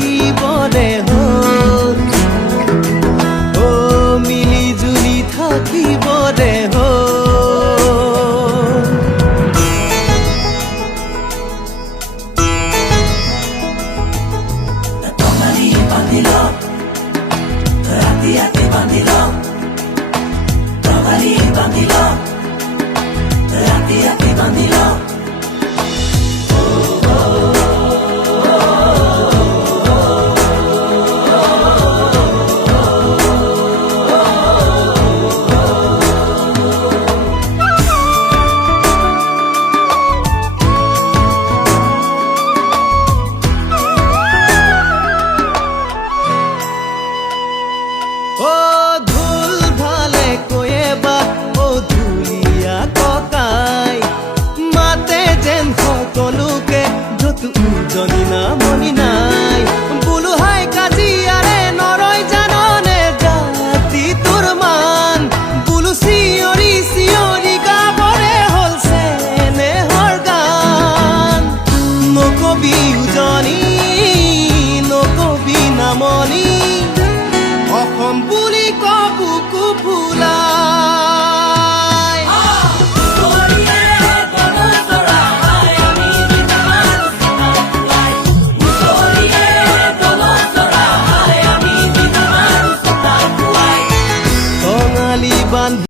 থাকিবৰে হ'ল মিলি জুলি থাকিবৰে হ'ল ঢোল ভালে কয়ে বা ধুলীয়া ককাই মাতে যেন সকলোকে য'ত উজনি নামনি নাই বোলো হাই কাজিয়াৰে নৰয় জাননে জাতি তোৰ মান বোলো চিঞৰি চিঞৰি গাবৰে হ'ল চেনেহৰ গান নকবি উজনি নকবি নামনি অসম বুলি কবুকু ফুলাই টঙালি বান্ধি